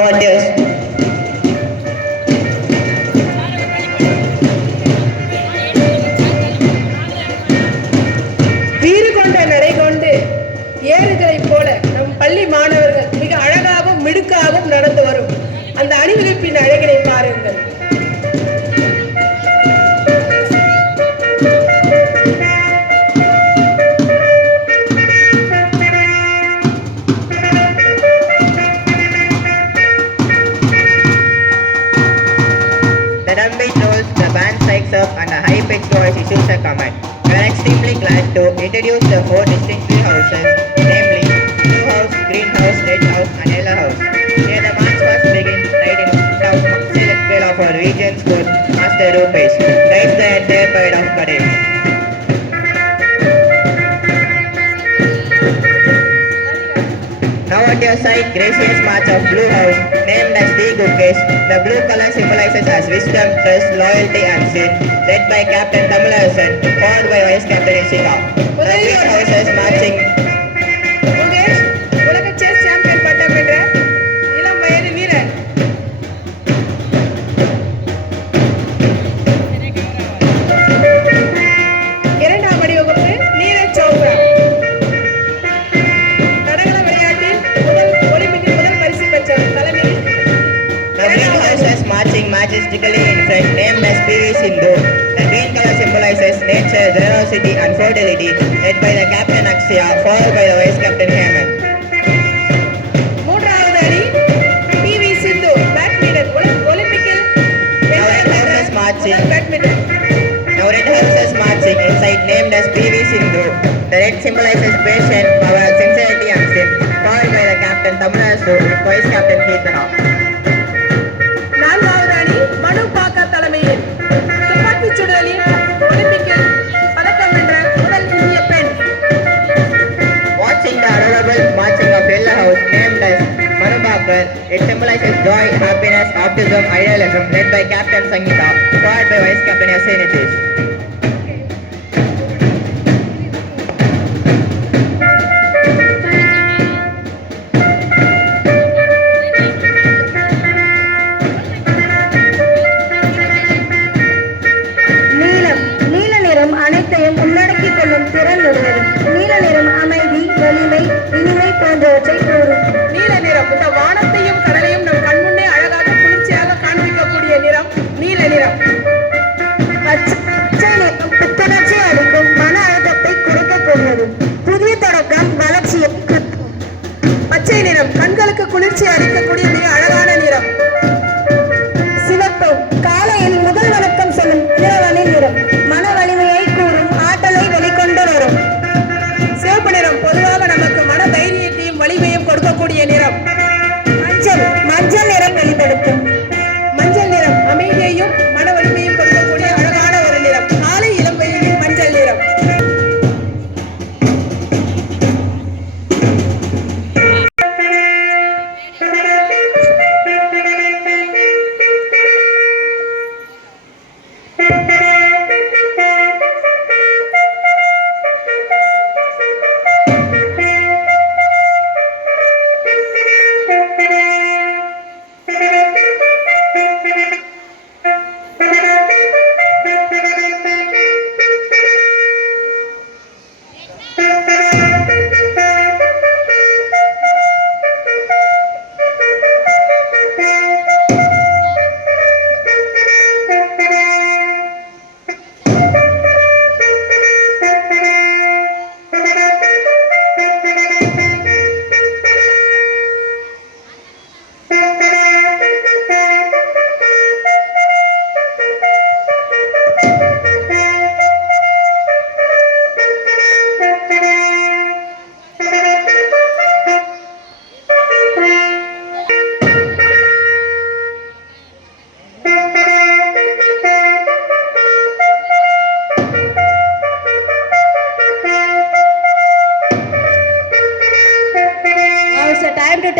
Nowadays, வீறு கொண்ட நடை கொண்டு ஏறுகளைப் போல நம் பள்ளி மாணவர்கள் மிக அழகாகவும் மிடுக்காகவும் நடந்து வரும் அந்த அணிவகுப்பின் அழகினை பாருங்கள். the drumbeat rolls, the band strikes up, and a high-pitched voice issues a command. We are extremely glad to introduce the 4 distinctive houses, namely Blue House, Green House, Red House, and Yellow House. Here the march first begins right in front of select will of our region's coach, Master Rupesh, guides the entire parade of cadets. Now at your side, gracious march of Blue House, named as the Good Case. The blue color symbolizes as wisdom, trust, loyalty, and faith, led by Captain Tamalasan, followed by Vice Captain Ishika. The Green Houses marching. Mukesh, உலக chess champion பட்டம் வென்ற இளம் வயது வீரர். இரண்டாம் அணிவகுப்பு நீரஜ் சோப்ரா. தடகள விளையாட்டில் ஒலிம்பிக்கில் முதல் பரிசு பெற்றவர். தலைமையில் The Green Houses marching majestically in front, named as PV Sindhu. The green color symbolizes nature, generosity, and fertility, led by the Captain Akshaya, followed by the Vice Captain Hemant. மூன்றாவது அணி PV சிந்து பேட்மிண்டன் ஒலிம்பிக்கில் badminton. Now Red Houses marching inside, named as PV Sindhu. The red symbolizes patience, power, sincerity, and strength, followed by the Captain Tamarasu with Vice Captain Kirtana. நான்காவது அணி மனு பாக்கா தலைமையில் துப்பாக்கிச் சுடுதலில் ஒலிம்பிக்கில் பதக்கம் வென்ற முதல் இந்திய பெண். Watching the adorable marching of Yellow House, named as Manu Bakar, it symbolizes joy, happiness, optimism, idealism, led by Captain Sangeeta, followed by Vice Captain S.A. Nitish. நீலம் நீல நிறம் அனைத்தையும் உள்ளடக்கிக் கொள்ளும் திறன் உடையது. நீல நிறம் அமைதி, வலிமை, இனிமை போன்றவற்றை கூறும். நீல நிறம் இந்த வானத்தையும் கடலையும் நம் கண்முன்னே அழகாக குளிர்ச்சியாக காண்பிக்கக்கூடிய நிறம் நீல நிறம். பச்சை நிறம் புத்துணர்ச்சி அளிக்கும், மன அழுத்தத்தை குறைக்கக்கூடியது. புதிய தொடக்கம், வளர்ச்சியை கற்கும். பச்சை நிறம் கண்களுக்கு குளிர்ச்சி அளிக்கக்கூடிய மிக அழகான நிறம். சிவப்பு காலையில் முதல் வணக்கம் சொல்லும் இளவனை நிறம். மன வலிமையை கூறும், ஆற்றலை வெளிக்கொண்டு வரும். சிவப்பு நிறம் பொதுவாக நமக்கு மன தைரியத்தையும் வலிமையும் கொடுக்கக்கூடிய நிறம். மஞ்சள் மஞ்சள் நிறம் வெளிப்படுத்தும். மஞ்சள் நிறம் அமைதியையும் மன வலிமையும் கொடுக்கக்கூடிய அழகான ஒரு நிறம். காலை இளம் வெயிலில் மஞ்சள் நிறம்.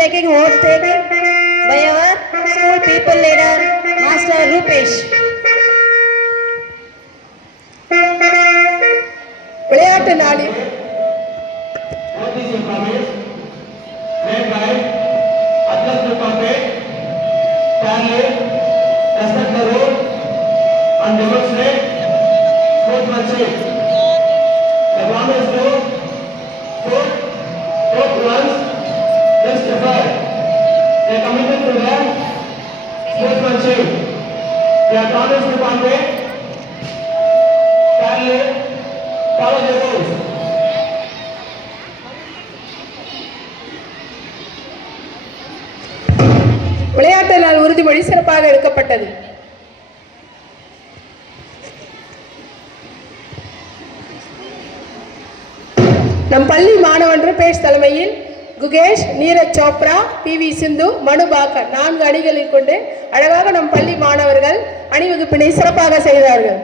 taking oath taken by our school people leader, Master Rupesh. விளையாட்டு நாளில் led by Adlas Rupesh Kindly respect the rule and demonstrate sportsmanship. The promise to put once, just defer. They are committed to the sportsmanship. They are promised to convey. Kindly follow the rules. விளையாட்டு நாள் உறுதிமொழி சிறப்பாக எடுக்கப்பட்டது. நம் பள்ளி மாணவன் ரூபேஷ் தலைமையில் குகேஷ், நீரஜ் சோப்ரா, PV சிந்து, மனு பாக்கர் 4 அணிகளில் கொண்டு அழகாக நம் பள்ளி மாணவர்கள் அணிவகுப்பினை சிறப்பாக செய்தார்கள்.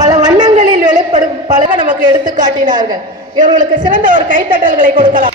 பல வண்ணங்களில் வெளிப்படும் பல நமக்கு எடுத்து காட்டினார்கள். இவர்களுக்கு சிறந்த ஒரு கைத்தட்டல்களை கொடுக்கலாம்.